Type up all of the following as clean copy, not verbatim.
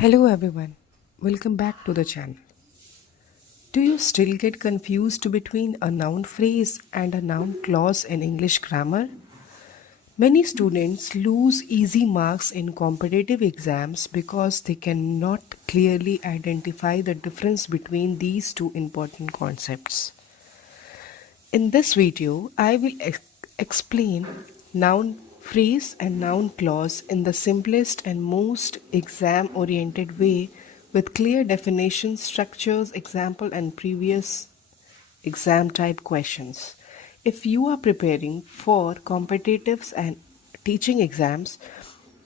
Hello everyone, welcome back to the channel. Do you still get confused between a noun phrase and a noun clause in English grammar? Many students lose easy marks in competitive exams because they cannot clearly identify the difference between these two important concepts. In this video, I will explain noun phrase and noun clause in the simplest and most exam oriented way with clear definitions, structures, example, and previous exam type questions. If you are preparing for competitives and teaching exams,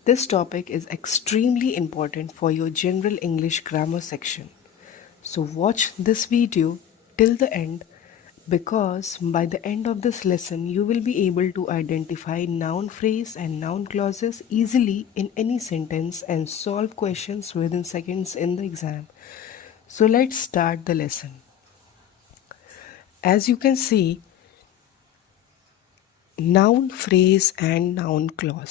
this topic is extremely important for your general English grammar section. So watch this video till the end because by the end of this lesson you will be able to identify noun phrase and noun clauses easily in any sentence and solve questions within seconds in the exam. So let's start the lesson. As you can see, noun phrase and noun clause,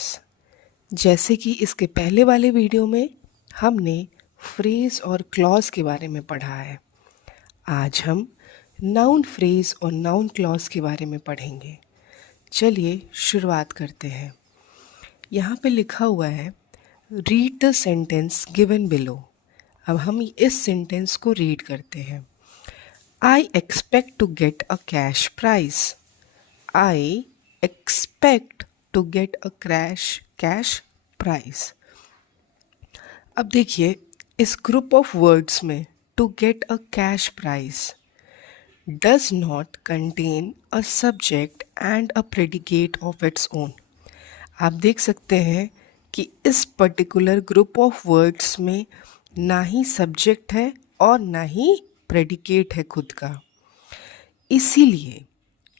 जैसे कि इसके पहले वाले video में हमने phrase और clause के बारे में पढ़ा है, आज हम नाउन फ्रेज और नाउन क्लॉज के बारे में पढ़ेंगे। चलिए शुरुआत करते हैं। यहाँ पे लिखा हुआ है read the sentence given below. अब हम इस सेंटेंस को रीड करते हैं। I expect to get a cash prize. I expect to get a cash prize। अब देखिए इस ग्रुप ऑफ वर्ड्स में to get a cash prize does not contain a subject and a predicate of its own। आप देख सकते हैं कि इस पर्टिकुलर ग्रुप ऑफ वर्ड्स में ना ही सब्जेक्ट है और ना ही प्रेडिकेट है खुद का, इसीलिए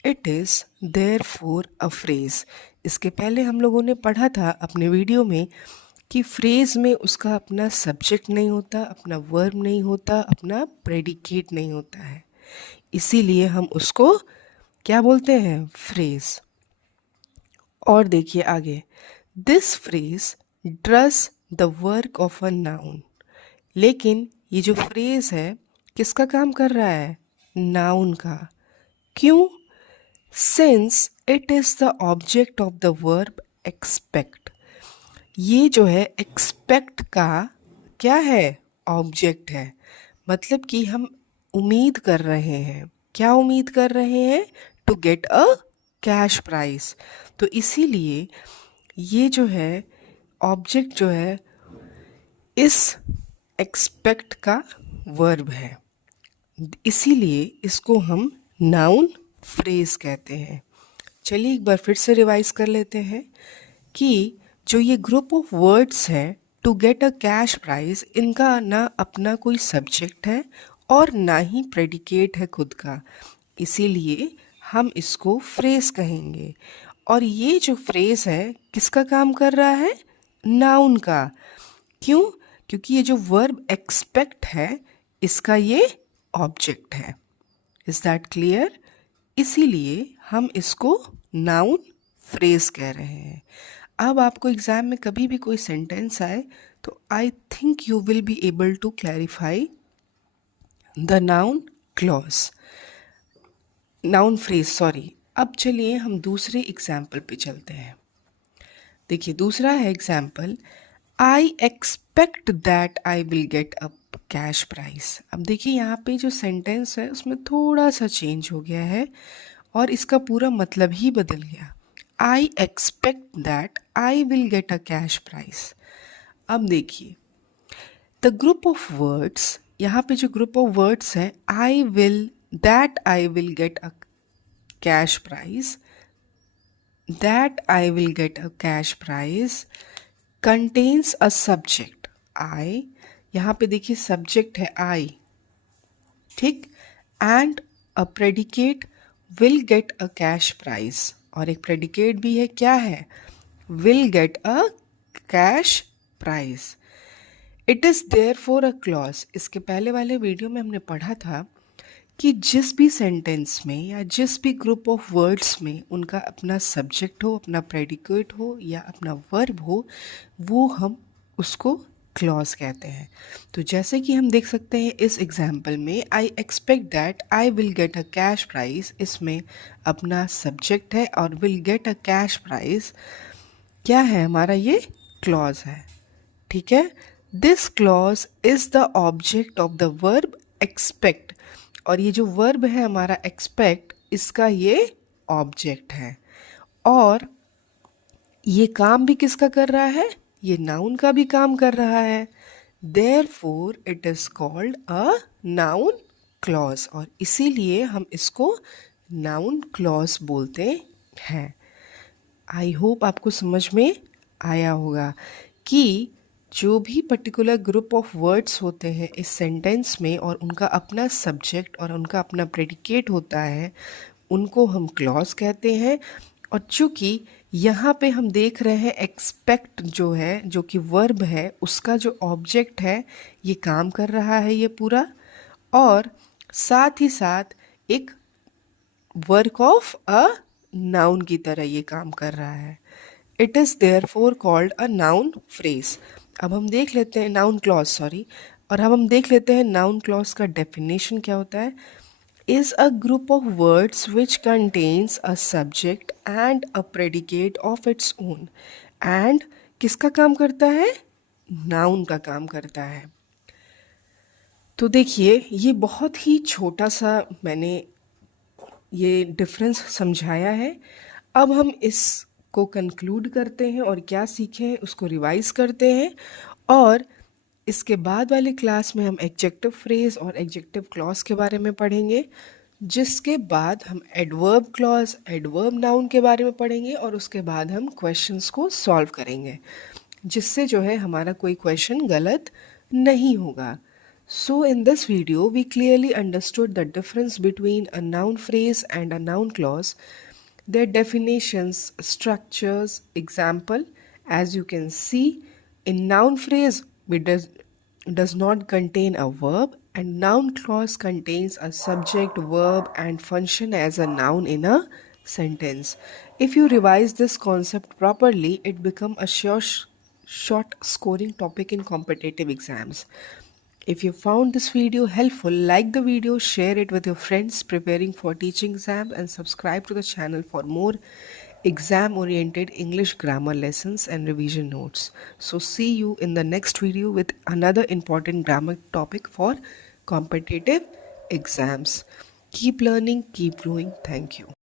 it is therefore a phrase. इसके पहले हम लोगों ने पढ़ा था अपने वीडियो में कि फ्रेज में उसका अपना सब्जेक्ट नहीं होता, अपना वर्ब नहीं होता, अपना प्रेडिकेट नहीं होता है, इसीलिए हम उसको क्या बोलते हैं, फ्रेज। और देखिए आगे, this phrase does the work of a noun. लेकिन ये जो फ्रेज है किसका काम कर रहा है, नाउन का। क्यों? Since it is the object of the verb expect। ये जो है expect का क्या है, ऑब्जेक्ट है। मतलब कि हम उम्मीद कर रहे हैं, क्या उम्मीद कर रहे हैं, to get a cash prize. तो इसीलिए ये जो है ऑब्जेक्ट जो है इस एक्सपेक्ट का वर्ब है, इसीलिए इसको हम नाउन फ्रेज कहते हैं। चलिए एक बार फिर से रिवाइज कर लेते हैं कि जो ये ग्रुप ऑफ वर्ड्स है to get a cash prize, इनका ना अपना कोई सब्जेक्ट है और ना ही प्रेडिकेट है खुद का, इसीलिए हम इसको फ्रेज कहेंगे। और ये जो फ्रेज है किसका काम कर रहा है, नाउन का। क्यों? क्योंकि ये जो वर्ब एक्सपेक्ट है इसका ये ऑब्जेक्ट है। Is that clear? इसीलिए हम इसको नाउन फ्रेज कह रहे हैं। अब आपको एग्ज़ाम में कभी भी कोई सेंटेंस आए तो I think you will be able to clarify the noun clause, noun phrase sorry. अब चलिए हम दूसरे एग्जाम्पल पे चलते हैं। देखिए दूसरा है example, I expect that I will get a cash prize. अब देखिए यहाँ पे जो सेंटेंस है उसमें थोड़ा सा चेंज हो गया है और इसका पूरा मतलब ही बदल गया। I expect that I will get a cash prize. अब देखिए द ग्रुप ऑफ वर्ड्स, यहाँ पे जो ग्रुप ऑफ वर्ड्स है I will, that I will get a cash prize, that I will get a cash prize contains a subject I. यहाँ पे देखिए subject है आई, ठीक, and a predicate will get a cash prize, और एक predicate भी है, क्या है, will get a cash prize. It is therefore a clause. इसके पहले वाले वीडियो में हमने पढ़ा था कि जिस भी सेंटेंस में या जिस भी ग्रुप ऑफ वर्ड्स में उनका अपना सब्जेक्ट हो, अपना प्रेडिकेट हो या अपना वर्ब हो, वो हम उसको क्लॉज कहते हैं। तो जैसे कि हम देख सकते हैं इस एग्जाम्पल में, I expect that I will get a cash prize, इसमें अपना सब्जेक्ट है और will get a cash prize क्या है हमारा, ये क्लॉज है। ठीक है, this clause is the object of the verb expect, और ये जो वर्ब है हमारा एक्सपेक्ट, इसका ये ऑब्जेक्ट है। और ये काम भी किसका कर रहा है, ये नाउन का भी काम कर रहा है। Therefore it is called a noun clause, और इसीलिए हम इसको नाउन क्लॉज बोलते हैं। आई होप आपको समझ में आया होगा कि जो भी पर्टिकुलर ग्रुप ऑफ वर्ड्स होते हैं इस सेंटेंस में और उनका अपना सब्जेक्ट और उनका अपना प्रेडिकेट होता है, उनको हम क्लॉज कहते हैं। और चूंकि यहाँ पे हम देख रहे हैं एक्सपेक्ट जो है, जो कि वर्ब है, उसका जो ऑब्जेक्ट है ये काम कर रहा है ये पूरा, और साथ ही साथ एक वर्क ऑफ अ नाउन की तरह ये काम कर रहा है। It is therefore called a noun phrase. अब हम देख लेते हैं नाउन क्लॉज, सॉरी, और अब हम देख लेते हैं नाउन क्लॉज का डेफिनेशन क्या होता है। Is a group of words which contains a subject and a predicate of its own. And किसका काम करता है, नाउन का काम करता है। तो देखिए ये बहुत ही छोटा सा मैंने ये डिफरेंस समझाया है। अब हम इसको कंक्लूड करते हैं और क्या सीखे हैं उसको रिवाइज करते हैं, और इसके बाद वाली क्लास में हम एडजेक्टिव फ्रेज और एडजेक्टिव क्लॉज के बारे में पढ़ेंगे, जिसके बाद हम एडवर्ब क्लॉज, एडवर्ब नाउन के बारे में पढ़ेंगे, और उसके बाद हम क्वेश्चंस को सॉल्व करेंगे, जिससे जो है हमारा कोई क्वेश्चन गलत नहीं होगा। So in this video we clearly understood the difference between a noun phrase and a noun clause, their definitions, structures, example. As you can see, in noun phrase it does not contain a verb, and noun clause contains a subject, verb and function as a noun in a sentence. If you revise this concept properly, it become a short scoring topic in competitive exams. If you found this video helpful, like the video, share it with your friends preparing for teaching exams, and subscribe to the channel for more exam oriented English grammar lessons and revision notes. So see you in the next video with another important grammar topic for competitive exams. Keep learning, keep growing. Thank you.